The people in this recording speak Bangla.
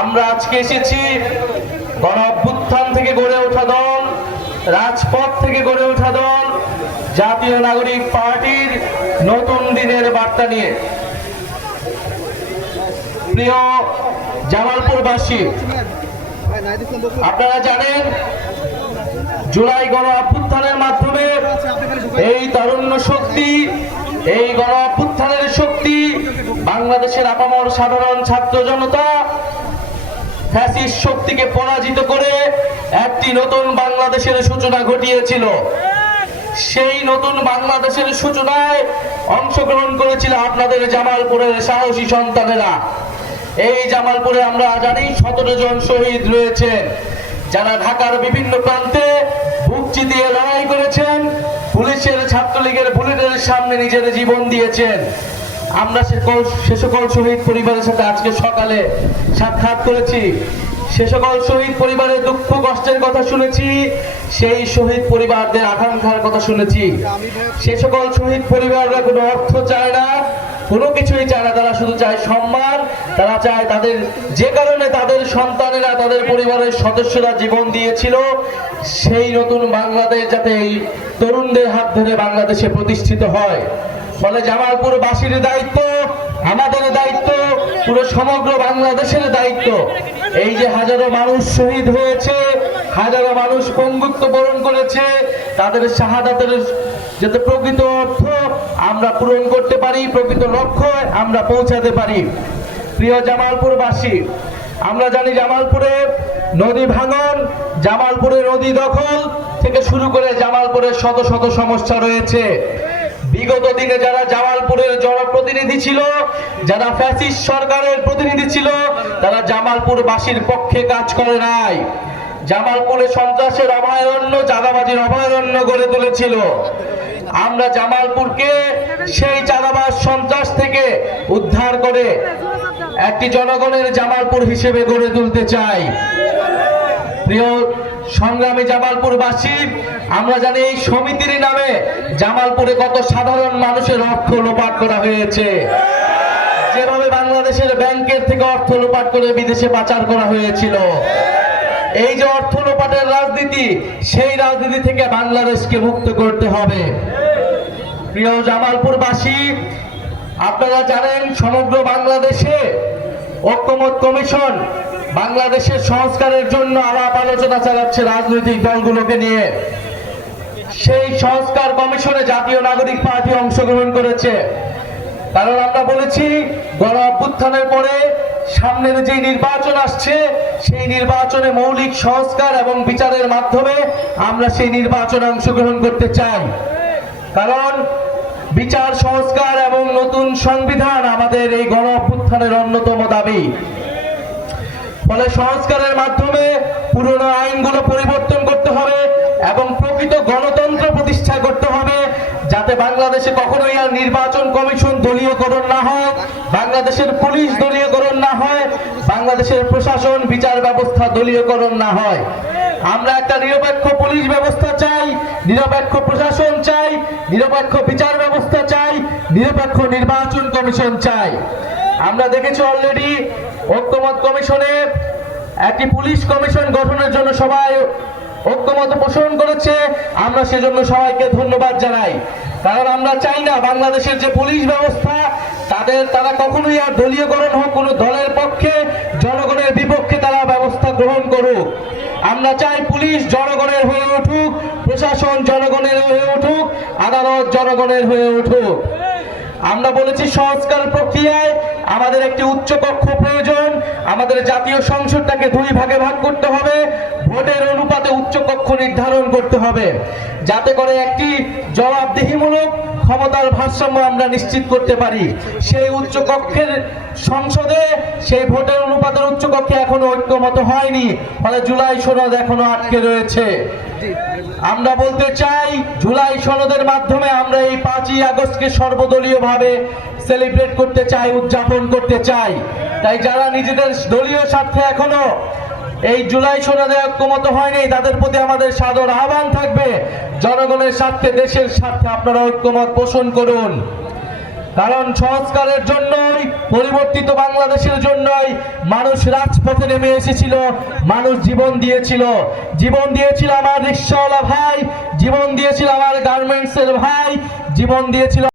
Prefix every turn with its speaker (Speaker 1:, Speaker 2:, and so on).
Speaker 1: আমরা আজকে এসেছি গণ অভ্যুত্থান থেকে গড়ে ওঠা দল, রাজপথ থেকে গড়ে ওঠা দল, জাতীয় নাগরিক পার্টির নতুন দিনের বার্তা নিয়ে। প্রিয় জামালপুরবাসী, আপনারা জানেন জুলাই গণ অভ্যুত্থানের মাধ্যমে এই তারুণ্য শক্তি, এই গণ অভ্যুত্থানের শক্তি, বাংলাদেশের আপামর সাধারণ ছাত্র জনতা ফ্যাসিস্ট শক্তিকে পরাজিত করে একটি নতুন বাংলাদেশের সূচনা ঘটিয়েছিল। সেই নতুন বাংলাদেশের সূচনায় অংশগ্রহণ করেছিল আপনাদের জামালপুরের সাহসী সন্তানেরা। এই জামালপুরে আমরা জানি সতেরো জন শহীদ রয়েছেন। যারা ঢাকার বিভিন্ন প্রান্তে বুক চিতিয়ে লড়াই করেছেন, পুলিশের, ছাত্রলীগের, বুলেটের সামনে নিজের জীবন দিয়েছেন। আমরা সে সকল- শহীদ পরিবারের সাথে আজকে সকালে সাক্ষাৎ করেছি। সে সকল শহীদ পরিবারের দুঃখ কষ্টের কথা শুনেছি, সেই শহীদ পরিবারদের আকাঙ্ক্ষার কথা শুনেছি। সে সকল শহীদ পরিবাররা কোনো অর্থ চায় না, কোনো কিছুই চায় না। তারা শুধু চায় সম্মান, তারা চায় তাদের, যে কারণে তাদের সন্তানেরা, তাদের পরিবারের সদস্যরা জীবন দিয়েছিল, সেই নতুন বাংলাদেশ যাতে এই তরুণদের হাত ধরে বাংলাদেশে প্রতিষ্ঠিত হয়। ফলে জামালপুর বাসীর দায়িত্ব, আমাদের দায়িত্ব, পুরো সমগ্র বাংলাদেশের দায়িত্ব। এই যে হাজারো মানুষ শহীদ হয়েছে, হাজারো মানুষ পঙ্গুত্ব বরণ করেছে, তাদের শাহাদাতের যাতে প্রকৃত অর্থ আমরা পূরণ করতে পারি, প্রকৃত লক্ষ্য আমরা পৌঁছাতে পারি। প্রিয় জামালপুরবাসী, আমরা জানি জামালপুরে নদী ভাঙন জামালপুরে নদী দখল থেকে শুরু করে জামালপুরের শত শত সমস্যা রয়েছে। বিগত দিনে যারা জামালপুরের জনপ্রতিনিধি ছিল, যারা ফ্যাসিস্ট সরকারের প্রতিনিধি ছিল, তারা জামালপুরবাসীর পক্ষে কাজ করে নাই। জামালপুরে সন্ত্রাসের অভয়ারণ্য, চাঁদাবাজির অভয়ারণ্য গড়ে তুলেছিল। আমরা জামালপুরকে সেই চাঁদাবাজ সন্ত্রাস থেকে উদ্ধার করে একটি জনগণের জামালপুর হিসেবে গড়ে তুলতে চাই। প্রিয় সংগ্রামী জামালপুরবাসী, আমরা জানি এই সমিতির নামে জামালপুরে কত সাধারণ মানুষের অর্থ লোপাট করা হয়েছে। যেভাবে বাংলাদেশের ব্যাংকের থেকে অর্থ লোপাট করে বিদেশে পাচার করা হয়েছিল, এই যে অর্থ লোপাটের রাজনীতি, সেই রাজনীতি থেকে বাংলাদেশকে মুক্ত করতে হবে। প্রিয় জামালপুরবাসী, আপনারা জানেন সমগ্র বাংলাদেশে ঐক্যমত কমিশন বাংলাদেশের সংস্কারের জন্য আলাপ আলোচনা চালাচ্ছে রাজনৈতিক দলগুলোকে নিয়ে। সেই সংস্কার কমিশনে জাতীয় নাগরিক পার্টি অংশগ্রহণ করেছে। কারণ আমরা বলেছি, গণ অভ্যুত্থানের পরে সামনের যে নির্বাচন আসছে, সেই নির্বাচনে মৌলিক সংস্কার এবং বিচারের মাধ্যমে আমরা সেই নির্বাচনে অংশগ্রহণ করতে চাই। কারণ বিচার, সংস্কার এবং নতুন সংবিধান আমাদের এই গণ অভ্যুত্থানের অন্যতম দাবি। ফলে সংস্কারের মাধ্যমে পুরনো আইনগুলো পরিবর্তন করতে হবে এবং প্রকৃত গণতন্ত্র প্রতিষ্ঠা করতে হবে যাতে বাংলাদেশে কখনোই আর নির্বাচন কমিশন দলীয়করণ না হয়, বাংলাদেশের পুলিশ দলীয়করণ না হয়, বাংলাদেশের প্রশাসন, বিচার ব্যবস্থা দলীয়করণ না হয়। আমরা একটা নিরপেক্ষ পুলিশ ব্যবস্থা চাই, নিরপেক্ষ প্রশাসন চাই, নিরপেক্ষ বিচার ব্যবস্থা চাই, নিরপেক্ষ নির্বাচন কমিশন চাই। আমরা দেখেছি অলরেডি ঐক্যমত কমিশনে একটি পুলিশ কমিশন গঠনের জন্য সবাই ঐক্যমত পোষণ করেছে। আমরা সেজন্য সবাইকে ধন্যবাদ জানাই। কারণ আমরা চাই না বাংলাদেশের যে পুলিশ ব্যবস্থা, তাদের, তারা কখনোই আর দলীয়করণ হোক, কোনো দলের পক্ষে, জনগণের বিপক্ষে তারা ব্যবস্থা গ্রহণ করুক। আমরা চাই পুলিশ জনগণের হয়ে উঠুক, প্রশাসন জনগণের হয়ে উঠুক, আদালত জনগণের হয়ে উঠুক। আমরা বলেছি সংস্কার প্রক্রিয়ায় আমাদের একটি উচ্চ কক্ষ প্রয়োজন। আমাদের জাতীয় সংসদটাকে দুই ভাগে ভাগ করতে হবে। ভোটের অনুপাতে উচ্চ কক্ষ নির্ধারণ করতে হবে। যাতে করে একটি জবাবদিহিমূলক ক্ষমতার ভারসাম্য আমরা নিশ্চিত করতে পারি। সেই উচ্চ কক্ষের সংসদে সেই ভোটের অনুপাতের উচ্চ কক্ষে এখনও ঐক্যমত হয়নি। ফলে জুলাই সনদ এখনও আটকে রয়েছে। আমরা বলতে চাই, জুলাই সনদের মাধ্যমে আমরা এই পাঁচই আগস্টকে সর্বদলীয় ভাবে সেলিব্রেট করতে চাই, উদযাপন করতে চাই। তাই যারা নিজেদের দলীয় স্বার্থে এখনও এই জুলাই সনদে ঐক্যমত হয়নি, তাদের প্রতি আমাদের সাদর আহ্বান থাকবে। জনগণের স্বার্থে, দেশের স্বার্থে আপনারা ঐক্যমত পোষণ করুন। কারণ সংস্কারের জন্যই, পরিবর্তিত বাংলাদেশের জন্যই মানুষ রাজপথে নেমে এসেছিল, মানুষ জীবন দিয়েছিল। জীবন দিয়েছিল আমার রিক্সাওয়ালা ভাই, জীবন দিয়েছিল আমার গার্মেন্টসের ভাই, জীবন দিয়েছিল